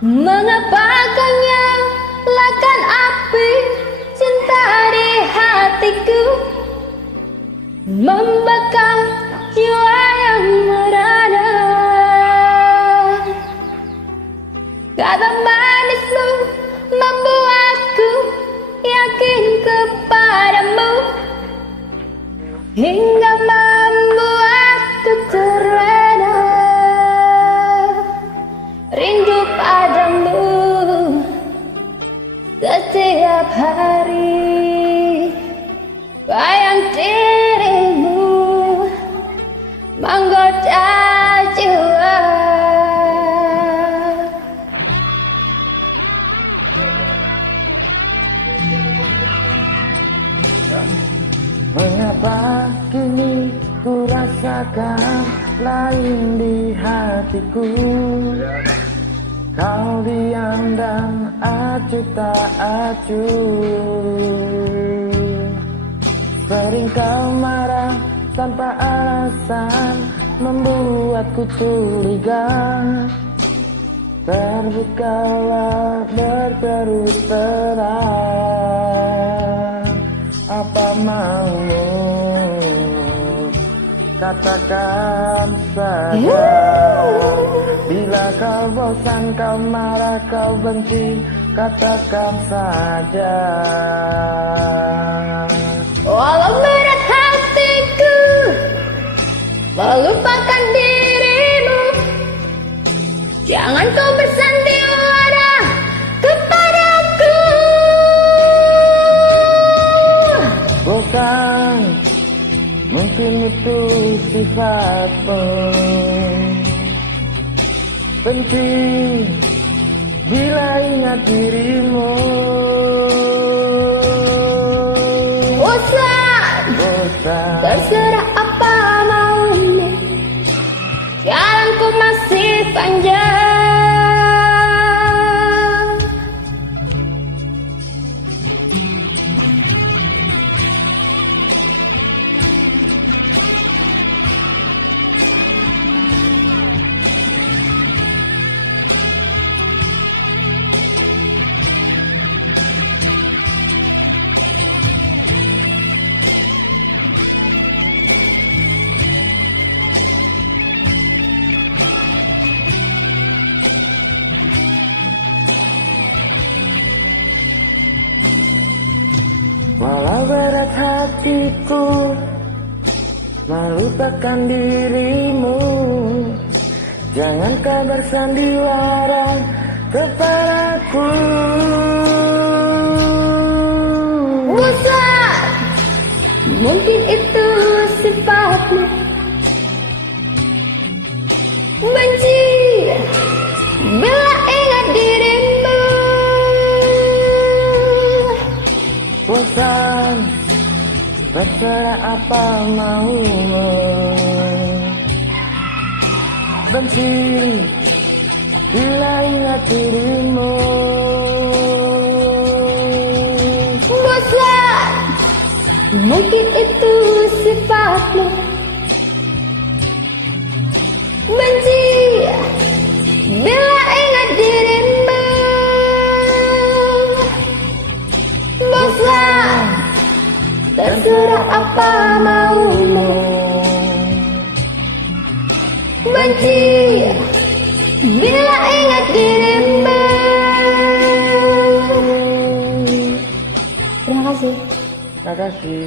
Mengapa kau nyalakan api cinta di hatiku, membakar jiwa yang merana. Kata manismu membuatku yakin kepadamu, hingga membuatku terlena rindu padamu setiap hari. Bayang dirimu menggoda jiwa. Mengapa kini ku rasakan lain di hatiku? Kau diam dan acuh tak acuh. Sering kau marah tanpa alasan, membuatku curiga. Terbukalah berterus terang, apa maumu, katakan saja. Bila kau bosan, kau marah, kau benci, katakan saja. Walau berat hatiku melupakan dirimu, jangan kau bersandiwara kepadaku. Bukan, mungkin itu sifatmu. Benci bila ingat dirimu. Bosan, terserah apa maumu, jalanku masih panjang. Walau berat hatiku melupakan dirimu, jangan kau bersandiwara kepadaku. Bosan, mungkin itu sifatmu. Benci bila ingat dirimu. Bosan, terserah apa maumu. Benci bila ingat dirimu. Bosan, mungkin itu sifatmu. Benci bila ingat dirimu. Bosan, terserah apa maumu. Benci bila ingat dirimu. Terima kasih. Terima kasih.